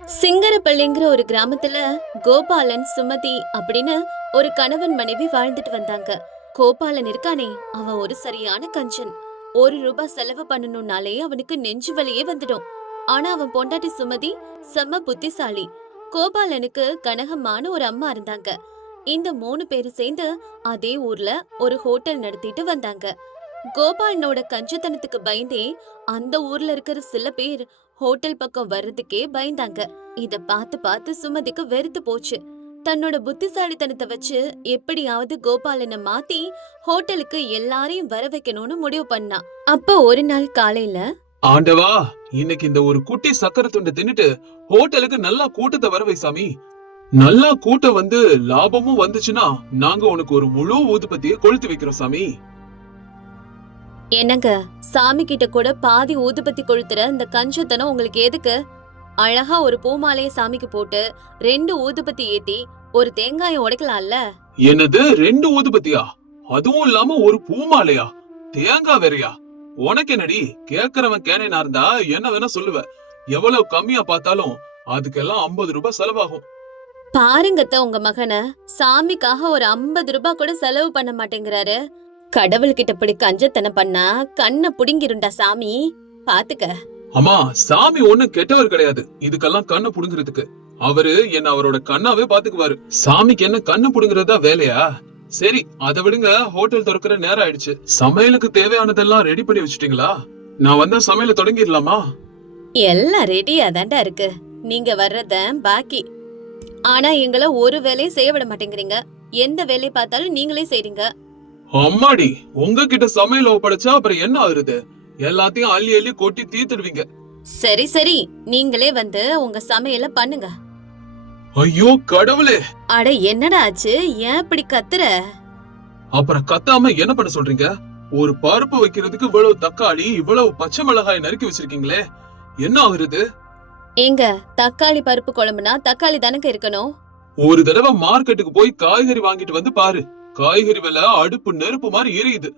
சிங்கரப்பள்ளிங்கிற ஒரு கிராமத்துல கோபாலன் சுமதி அப்படின்னு ஒரு கணவன் மனைவி வாழ்ந்துட்டு வந்தாங்க. கோபாலன் இருக்கானே, அவன் ஒரு சரியான கஞ்சன். 1 ரூபாய் செலவு பண்ணணும்னாலே அவனுக்கு நெஞ்சு வலியே வந்துடும். ஆனா அவன் பொண்டாட்டி சுமதி செம்ம புத்திசாலி. கோபாலனுக்கு கனகம்மான ஒரு அம்மா இருந்தாங்க. இந்த 3 பேரும் சேர்ந்து அதே ஊர்ல ஒரு ஹோட்டல் நடத்திட்டு வந்தாங்க. கோபாலனோட கஞ்சத்தனத்துக்கு பயந்தே அந்த ஊர்ல இருக்கிற சில பேர் ஹோட்டல் பக்கம் வர்றதுக்கே பயந்தாங்க. இத பார்த்து பார்த்து சுமதிக்கு வெறுத்து போச்சு. தன்னோட புத்திசாலித்தனத்தை வச்சு எப்படியாவது கோபாலனை மாத்தி ஹோட்டலுக்கு எல்லாரையும் வர வைக்கணும்னு முடிவு பண்ணா. அப்ப ஒரு நாள் காலையில, ஆண்டவா, இன்னைக்கு இந்த ஒரு குட்டி சக்கரை துண்டை தின்னுட்டு ஹோட்டலுக்கு நல்லா கூட்டத்தை வரவை சாமி. நல்லா கூட்டம் வந்து லாபமும் வந்துச்சுன்னா நாங்க உனக்கு ஒரு முழு ஊதுபத்தியை கொளுத்து வைக்கிறோம் சாமி. என்னங்க, சாமி கிட்ட கூட பாதி ஊதுபத்தி கொளுத்துற இந்த கஞ்சத்தனம் உங்களுக்கு எதுக்கு? அழகா ஒரு பூமாலைய சாமிக்கு போட்டு 2 ஊதுபத்தி ஏத்தி ஒரு தேங்காயை உடைக்கலாம்ல. என்னது 2 ஊதுபத்தியா? அதுவும் இல்லாம ஒரு பூமாலையா? தேங்காய் வேறையா? உனக்கு என்னடி? கேக்குறவன் கேனைனா இருந்தா என்ன வேணா சொல்லுவ. எவ்வளவு கம்மியா பார்த்தாலும் அதுக்கெல்லாம் 50 ரூபாய் செலவாகும். பாருங்கத்த உங்க மகனை, சாமிக்காக ஒரு 50 ரூபாய் கூட செலவு பண்ண மாட்டேங்கிறாரு. கடவுள்கிட்ட இப்படி கஞ்சத்தனம் பண்ணா கண்ணை புடுங்கிருண்டா சாமி, பாத்துக்க. அம்மா, சாமி ஒண்ணும் கெட்டவர் கிடையாது இதுக்கெல்லாம் கண்ணை புடுங்கிறதுக்கு. அவரு என்ன அவரோட கண்ணாவே பாத்துக்குவாரு. சாமிக்கு என்ன கண்ணு புடுங்கறதா வேலையா? சரி, அதை விடுங்க. ஹோட்டல் திறக்கிற நேரம் ஆயிடுச்சு. சமையலுக்கு தேவையானதெல்லாம் ரெடி பண்ணி வச்சுட்டீங்களா? நான் வந்தா சமையல தொடங்கிடலாமா? எல்லாம் ரெடியா தாண்டா இருக்கு. நீங்க வர்றத பாக்கி. ஆனா எங்களை ஒரு வேலையும் செய்ய விட மாட்டேங்கிறீங்க. எந்த வேலையை பார்த்தாலும் நீங்களே செய்றீங்க. அம்மாடி, உங்ககிட்ட சமையல் ஒப்படைச்சா அப்புறம் என்ன ஆகுறது? எல்லாத்தையும் அள்ளி அள்ளி கொட்டி தீத்துடுவீங்க. சரி சரி, நீங்களே வந்து உங்க சமையல பண்ணுங்க. ஐயோ கடவுளே! அட என்னடா ஆச்சு? ஏன் இப்படி கத்துற? அப்புறம் கத்தாம என்ன பண்ண சொல்றீங்க? ஒரு பருப்பு வைக்கிறதுக்கு இவ்வளவு தக்காளி, இவ்வளவு பச்சை மிளகாய் நறுக்கி வச்சிருக்கீங்களே, என்ன ஆகுறது? ஏங்க, தக்காளி பருப்பு குழம்புனா தக்காளி தானங்க இருக்கணும். ஒரு தடவை மார்க்கெட்டுக்கு போய் காய்கறி வாங்கிட்டு வந்து பாரு. காய்கறி விலை அடுப்பு நெருப்பு மாதிரி எரியுது.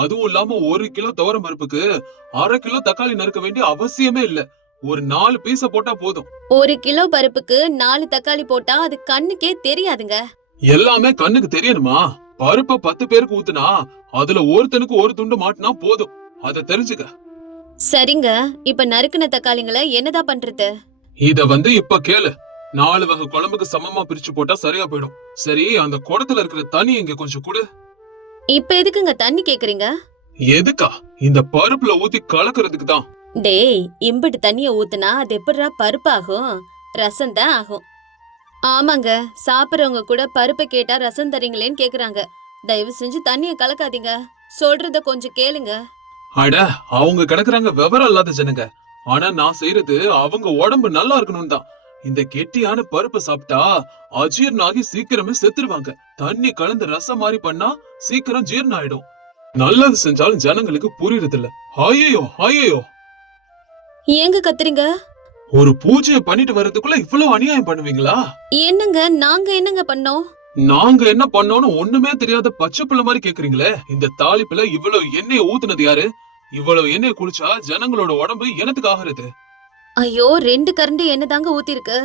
அதுவும் இல்லாம 1 கிலோ துவரம் பருப்புக்கு 1/2 கிலோ தக்காளி நறுக்க வேண்டிய அவசியமே இல்ல. ஒரு 4 பீஸ போட்டா போதும். 1 கிலோ பருப்புக்கு 4 தக்காளி போட்டா அது கண்ணுக்கே தெரியாதுங்க. எல்லாமே கண்ணுக்கு தெரியணுமா? பருப்ப 10 பேருக்கு ஊத்துனா அதுல ஒருத்தனுக்கு ஒரு துண்டு மாட்டினா போதும். அத தெரிஞ்சுக்க. சரிங்க, இப்ப நறுக்குன தக்காளிங்களை என்னதான் பண்றது? இத வந்து இப்ப கேளு. 4 வகை குழம்புக்கு சமமா பிரிச்சு போட்டா சரியா போயிடும். சரி, அந்த குடத்துல இருக்கிற தண்ணி இங்க கொஞ்சம் குடு. இப்ப எதுக்குங்க தண்ணி கேக்குறீங்க? எதுக்கா? இந்த பருப்புல ஊத்தி கலக்கிறதுக்கு தான். டேய், இம்பிட்டு தண்ணிய ஊத்துனா அது எப்படிடா பருப்பு ஆகும்? ரசம் தான் ஆகும். ஆமாங்க, சாப்பிடுறவங்க கூட பருப்பை கேட்டா ரசம் தரீங்களேன்னு கேக்குறாங்க. தயவு செஞ்சு தண்ணிய கலக்காதீங்க. சொல்றத கொஞ்சம் கேளுங்க. அட, அவங்க கிடக்குறாங்க விவரம் இல்லாத ஜனங்க. ஆனா நான் செய்யறது அவங்க உடம்பு நல்லா இருக்கணும் தான். இந்த கெட்டியான பருப்பை சாப்பிட்டா அஜீர்ணம் ஆகி சீக்கிரமே செத்துருவாங்க. தண்ணி கலந்து ரசம் மாதிரி பண்ணா சீக்கிரம் ஜீரணம் ஆயிடும். நல்லது செஞ்சாலும் ஜனங்களுக்கு புரியுறது இல்ல. ஐயோ ஐயோ! ஏங்க கத்துறீங்க? ஒரு பூஜையை பண்ணிட்டு வர்றதுக்குள்ள இவ்வளவு அநியாயம் பண்ணுவீங்களா? என்னங்க, நாங்க என்னங்க பண்ணோம்? நாங்க என்ன பண்ணோம்னு ஒண்ணுமே தெரியாத பச்சை பிள்ளை மாதிரி கேக்குறீங்களே. இந்த தாளிப்புல இவ்வளவு எண்ணெயை ஊத்துனது யாரு? இவ்வளவு எண்ணெய் குடிச்சா ஜனங்களோட உடம்பு எனத்துக்கு ஆகுறது. ஐயோ, 2 கரண்டி எண்ணெய் தாங்க ஊத்திருக்கு.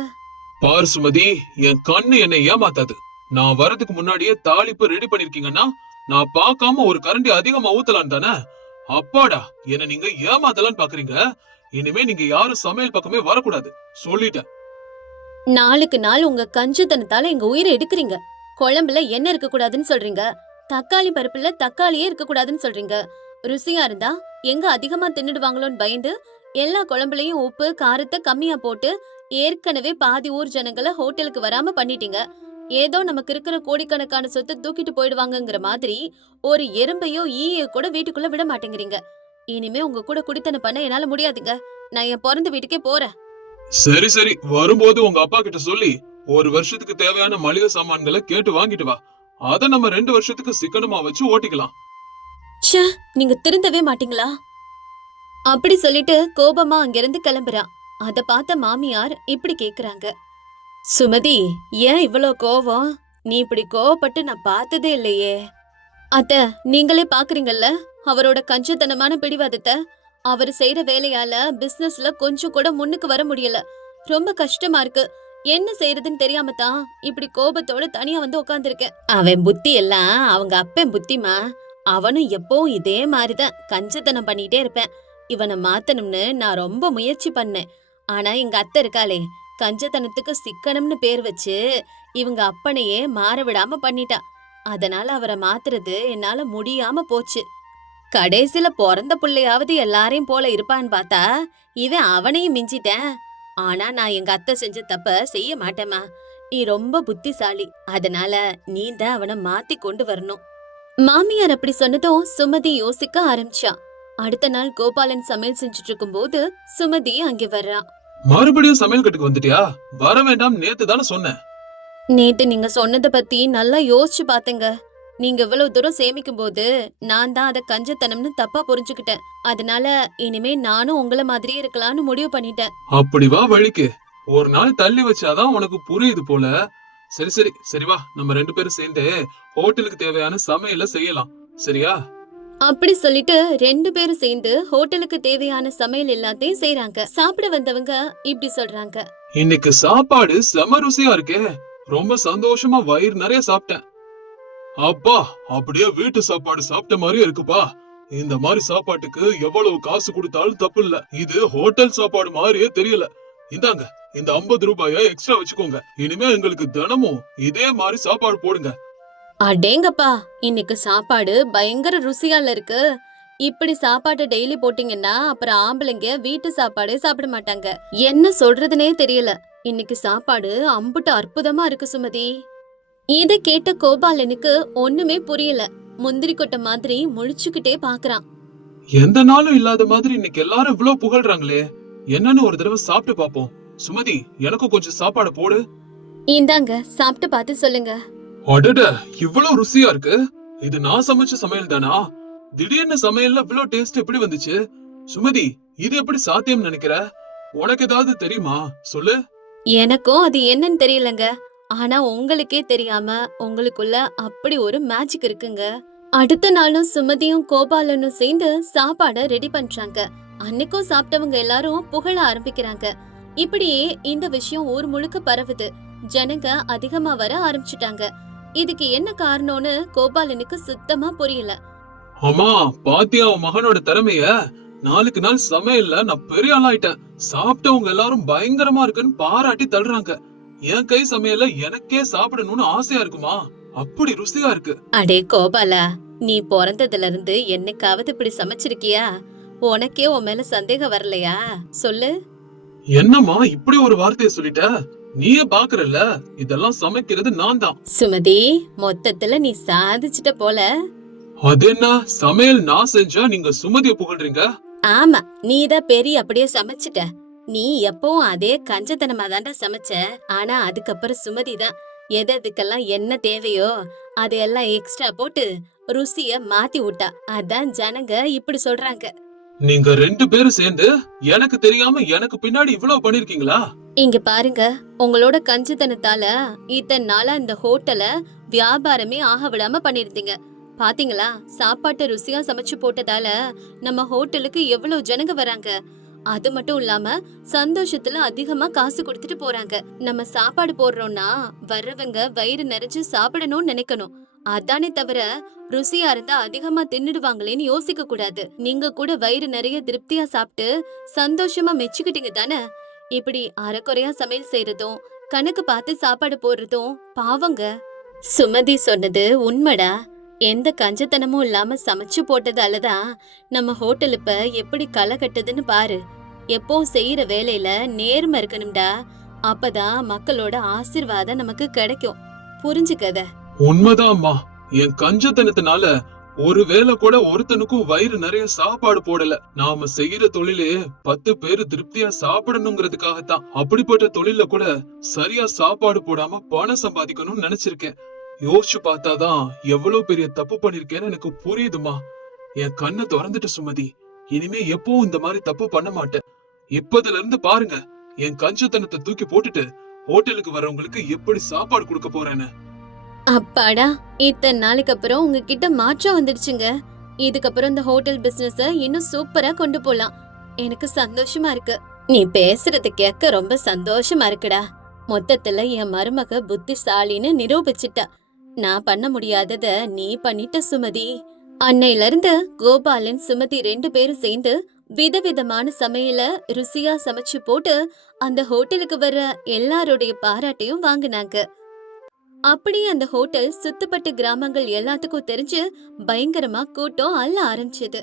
பாரு சுமதி, என் கண்ணு என்னை ஏமாத்தாது. நான் வரதுக்கு முன்னாடியே தாளிப்பு ரெடி பண்ணிருக்கீங்கன்னா நான் பார்க்காம ஒரு கரண்டி அதிகமா ஊத்தலாம் தானே. அப்பாடா, என்ன நீங்க ஏமாத்தலான்னு பாக்குறீங்க. இனிமே நீங்க யாரும் சமையல் பக்கமே வரக்கூடாது சொல்லிட்டேன். நாளுக்கு நாள் உங்க கஞ்சத்தனத்தால எங்க உயிரை எடுக்கிறீங்க. குழம்புல எண்ணெய் இருக்க கூடாதுன்னு சொல்றீங்க. தக்காளி பருப்புல தக்காளியே இருக்க கூடாதுன்னு சொல்றீங்க. ருசியா இருந்தா எங்க அதிகமா தின்னுடுவாங்களோன்னு பயந்து எல்லா குழம்புலயும் உப்பு காரத்தை கம்மியா போட்டு ஏற்கனவே பாதி ஊர் ஜனங்களை ஹோட்டலுக்கு வராம பண்ணிட்டீங்க. ஏதோ நமக்கு இருக்கிற கோடிக்கணக்கான சொத்தை தூக்கிட்டு போயிடுவாங்கங்கிற மாதிரி ஒரு எறும்பையோ ஈயோ கூட வீட்டுக்குள்ள விட மாட்டேங்கிறீங்க. இனிமே உங்க கூட குடித்தனம் பண்ண என்னால முடியாதுங்க. நான் என் பிறந்த வீட்டுக்கே போறேன். சரி சரி, வரும்போது உங்க அப்பா கிட்ட சொல்லி 1 வருஷத்துக்கு தேவையான மளிகை சாமான்களை கேட்டு வாங்கிட்டு வா. அத நம்ம 2 வருஷத்துக்கு சிக்கனமா வச்சு ஓட்டிக்கலாம். ச்சே, நீங்க திருந்தவே மாட்டீங்களா? அப்படி சொல்லிட்டு கோபமா அங்கிருந்து கிளம்புறா. அத பார்த்த மாமியார் இப்படி கேக்குறாங்க. சுமதி, ஏன் இவ்வளோ கோவம்? நீ இப்படி கோவப்பட்டு நான் பார்த்ததே இல்லையே. அத்த, நீங்களே பாக்குறீங்கல்ல அவரோட கஞ்சத்தனமான பிடிவாதத்தை. அவர் செய்யற வேலையால பிசினஸ்ல கொஞ்சம் கூட முன்னுக்கு வர முடியல. ரொம்ப கஷ்டமா இருக்கு. என்ன செய்யறதுன்னு தெரியாம தான் இப்படி கோபத்தோட தனியா வந்து உட்கார்ந்திருக்கேன். அவன் புத்தி எல்லாம் அவங்க அப்பன் புத்திமா. அவனும் எப்பவும் இதே மாதிரிதான் கஞ்சத்தனம் பண்ணிட்டே இருப்பேன். இவனை மாத்தணும்னு நான் ரொம்ப முயற்சி பண்ணேன். ஆனா எங்க அத்தை இருக்காளே, கஞ்சத்தனத்துக்கு சிக்கனம்னு பேர் வச்சு இவங்க அப்பனையே மாற விடாம பண்ணிட்டா. அதனால அவரை மாத்துறது என்னால முடியாம போச்சு. கடைசில பிறந்த புள்ளையாவது எல்லாரையும் போல இருப்பான்னு பார்த்தா இவன் அவனையும் மிஞ்சிட்டேன். ஆனா நான் எங்க அத்தை செஞ்ச தப்ப செய்ய மாட்டேமா. நீ ரொம்ப புத்திசாலி, அதனால நீ தான் அவனை மாத்தி கொண்டு வரணும். மாமியார் அப்படி சொன்னதும் சுமதி யோசிக்க ஆரம்பிச்சா. அடுத்த நாள் கோபாலன் சமையல் செஞ்சுட்டு இருக்கும்போது சுமதி அங்கே வர்றா. மறுபடியும் சமையல் கட்டுக்கு வந்துட்டியா? வர வேண்டாம் நேத்து தானே சொன்னேன். நேத்து நீங்க சொன்னதை பத்தி நல்லா யோசிச்சு பாத்தேங்க. நீங்க இவ்வளவு தூரம் சேமிக்கும் போது நான் தான் அத கஞ்சத்தனம்னு தப்பா புரிஞ்சுக்கிட்டேன். அதனால இனிமே நானும் உங்கள மாதிரியே இருக்கலாம்னு முடிவு பண்ணிட்டேன். அப்படி வா வழிக்கு. ஒரு நாள் தள்ளி வச்சாதான் உனக்கு புரியுது போல. சரி சரி சரி வா, நம்ம 2 பேரும் சேர்ந்து ஹோட்டலுக்கு தேவையான சமையல செய்யலாம். சரியா? அப்படி சொல்லிட்டு 2 பேரும் சேர்ந்து ஹோட்டலுக்கு தேவையான சமையல் எல்லாத்தையும் செய்றாங்க. சாப்பிட வந்தவங்க இப்படி சொல்றாங்க. இன்னைக்கு சாப்பாடு செம ருசியா இருக்கே. ரொம்ப சந்தோஷமா வயிறு நிறைய சாப்பிட்டேன். அப்பா, அப்படியே வீட்டு சாப்பாடு சாப்பிட்ட மாதிரியே இருக்குப்பா. இந்த மாதிரி சாப்பாட்டுக்கு எவ்வளவு காசு கொடுத்தாலும் தப்பு இல்ல. இது ஹோட்டல் சாப்பாடு மாதிரியே தெரியல. இந்தாங்க, இந்த 50 ரூபாய எக்ஸ்ட்ரா வச்சுக்கோங்க. இனிமே எங்களுக்கு தினமும் இதே மாதிரி சாப்பாடு போடுங்க. அடேங்கப்பா, இன்னைக்கு சாப்பாடு பயங்கர ருசியால இருக்கு. இப்படி சாப்பாடு டெய்லி போட்டீங்கன்னா அப்புறம் ஆம்பளைங்க வீட்டு சாப்பாடு சாப்பிட மாட்டாங்க. என்ன சொல்றதுனே தெரியல. இன்னைக்கு சாப்பாடு அம்புட்டு அற்புதமா இருக்கு சுமதி. இத கேட்ட கோபாலனுக்கு ஒண்ணுமே புரியல. முந்திரி கொட்டை மாதிரி முழிச்சுக்கிட்டே பாக்குறான். எந்த நாளும் இல்லாத மாதிரி இன்னைக்கு எல்லாரும் இவ்வளவு புகழ்றாங்களே, என்னன்னு ஒரு தடவை சாப்பிட்டு பாப்போம். சுமதி, எனக்கும் கொஞ்சம் சாப்பாடு போடு. இந்தாங்க, சாப்பிட்டு பார்த்து சொல்லுங்க. அடட, இவ்வளவு ருசியா இருக்கு. இது நான் சமைச்ச சமையல் தானா? திடீர்னு சமையல்ல இவ்வளவு டேஸ்ட் எப்படி வந்துச்சு? சுமதி, இது எப்படி சாத்தியம் நினைக்கிற? உனக்கு ஏதாவது தெரியுமா? சொல்லு. எனக்கும் அது என்னன்னு தெரியலங்க. ஆனா உங்களுக்கே தெரியாம உங்களுக்குள்ள அப்படி ஒரு மேஜிக் இருக்குங்க. அடுத்த நாளும் சுமதியும் கோபாலனும் சேர்ந்து சாப்பாட ரெடி பண்றாங்க. அன்னைக்கும் சாப்பிட்டவங்க எல்லாரும் புகழ ஆரம்பிக்கிறாங்க. இப்படியே இந்த விஷயம் ஊர் முழுக்க பரவுது. ஜனங்க அதிகமா வர ஆரம்பிச்சுட்டாங்க. இதுக்கு என்ன காரணம்னு கோபாலனுக்கு சுத்தமா புரியல. அம்மா, பாத்தியா உன் மகனோட திறமைய? நாளுக்கு நாள் சமையல்ல நான் பெரிய ஆளாயிட்டேன். சாப்பிட்டவங்க எல்லாரும் பயங்கரமா இருக்குன்னு பாராட்டி தள்ளுறாங்க. என் கை சமையல்ல எனக்கே சாப்பிடணும்னு ஆசையா இருக்குமா? அப்படி ருசியா இருக்கு. அடே கோபாலா, நீ பிறந்ததுல இருந்து என்னைக்காவது இப்படி சமைச்சிருக்கியா? உனக்கே உன் மேல சந்தேகம் வரலையா? சொல்லு. என்னம்மா இப்படி ஒரு வார்த்தையை சொல்லிட்ட? நீயே பாக்குறல்ல, இதெல்லாம் சமைக்கிறது நான் தான். சுமதி, மொத்தத்துல நீ சாதிச்சிட்ட போல. அது என்ன, சமையல் நான் செஞ்சா நீங்க சுமதிய புகழ்றீங்க? ஆமா, நீதான் பெரிய அப்படியே சமைச்சிட்ட. நீ எப்பவும் அதே கஞ்சத்தனமா தாண்டா சமைச்ச. ஆனா அதுக்கப்புறம் சுமதி தான் எதுக்கெல்லாம் என்ன தேவையோ அதையெல்லாம் எக்ஸ்ட்ரா போட்டு ருசிய மாத்தி விட்டா. அதான் ஜனங்க இப்படி சொல்றாங்க. நீங்க 2 பேரும் சேர்ந்து எனக்கு தெரியாம எனக்கு பின்னாடி இவ்வளவு பண்ணிருக்கீங்களா? இங்க பாருங்க, உங்களோட கஞ்சத்தனத்தால இத்தனை நாளா இந்த ஹோட்டல வியாபாரமே ஆக விடாம பண்ணிருந்தீங்க. பாத்தீங்களா, சாப்பாட்டை ருசியா சமைச்சு போட்டதால நம்ம ஹோட்டலுக்கு எவ்வளவு ஜனங்க வராங்க. அது மட்டும் இல்லாம சந்தோஷத்துல அதிகமா காசு கொடுத்துட்டு போறாங்க. நம்ம சாப்பாடு போடுறோம்னா வர்றவங்க வயிறு நிறைஞ்சு சாப்பிடணும்னு நினைக்கணும். அதானே தவிர ருசியா இருந்தா அதிகமா தின்னுடுவாங்களேன்னு யோசிக்க கூடாது. நீங்க கூட வயிறு நிறைய திருப்தியா சாப்பிட்டு சந்தோஷமா மெச்சுக்கிட்டீங்க தானே. இப்படி அரைக்குறையா சமையல் செய்யறதும் கணக்கு பார்த்து சாப்பாடு போடுறதும் பாவங்க. சுமதி சொன்னது உண்மைடா. எந்த கஞ்சத்தனமும் இல்லாம சமைச்சு போட்டதாலதான் நம்ம ஹோட்டல் இப்ப எப்படி களை கட்டுதுன்னு பாரு. எப்போ செய்யற வேலையில நேர்மை இருக்கணும்டா. அப்பதான் மக்களோட ஆசீர்வாதம் நமக்கு கிடைக்கும். புரிஞ்சுக்கத. உண்மைதான் அம்மா. என் கஞ்சத்தனத்தினால ஒரு வேளை கூட ஒருத்தனுக்கும் வயிறு நிறைய சாப்பாடு போடல. நாம செய்யற தொழிலே 10 பேரு திருப்தியா சாப்பிடணுங்கிறதுக்காகத்தான். அப்படிப்பட்ட தொழில கூட சரியா சாப்பாடு போடாம பணம் சம்பாதிக்கணும்னு நினைச்சிருக்கேன். யோசிச்சு பார்த்தாதான் எவ்வளவு பெரிய தப்பு பண்ணிருக்கேன்னு எனக்கு புரியுதுமா. என் கண்ணை திறந்துட்டு சுமதி, இனிமே எப்பவும் இந்த மாதிரி தப்பு பண்ண மாட்டேன். இப்பதுல இருந்து பாருங்க, என் கஞ்சத்தனத்தை தூக்கி போட்டுட்டு ஹோட்டலுக்கு வரவங்களுக்கு எப்படி சாப்பாடு கொடுக்க போறேன்னு. அப்பாடா, இத்தனை நாளைக்கு அப்புறம் உங்ககிட்ட மாற்றம் வந்துடுச்சுங்க. இதுக்கப்புறம் இந்த ஹோட்டல் பிசினஸ இன்னும் சூப்பரா கொண்டு போலாம். எனக்கு சந்தோஷமா இருக்கு. நீ பேசுறது கேட்க ரொம்ப சந்தோஷமா இருக்குடா. மொத்தத்துல என் மருமக புத்திசாலின்னு நிரூபிச்சிட்டா. நான் பண்ண முடியாதத நீ பண்ணிட்ட சுமதி. அன்னையில இருந்து கோபாலன் சுமதி 2 பேரும் சேர்ந்து விதவிதமான சமையல ருசியா சமைச்சு போட்டு அந்த ஹோட்டலுக்கு வர்ற எல்லாருடைய பாராட்டையும் வாங்குனாங்க. அப்படியே அந்த ஹோட்டல் சுத்துப்பட்டு கிராமங்கள் எல்லாத்துக்கும் தெரிஞ்சு பயங்கரமா கூட்டம் அள்ள ஆரம்பிச்சது.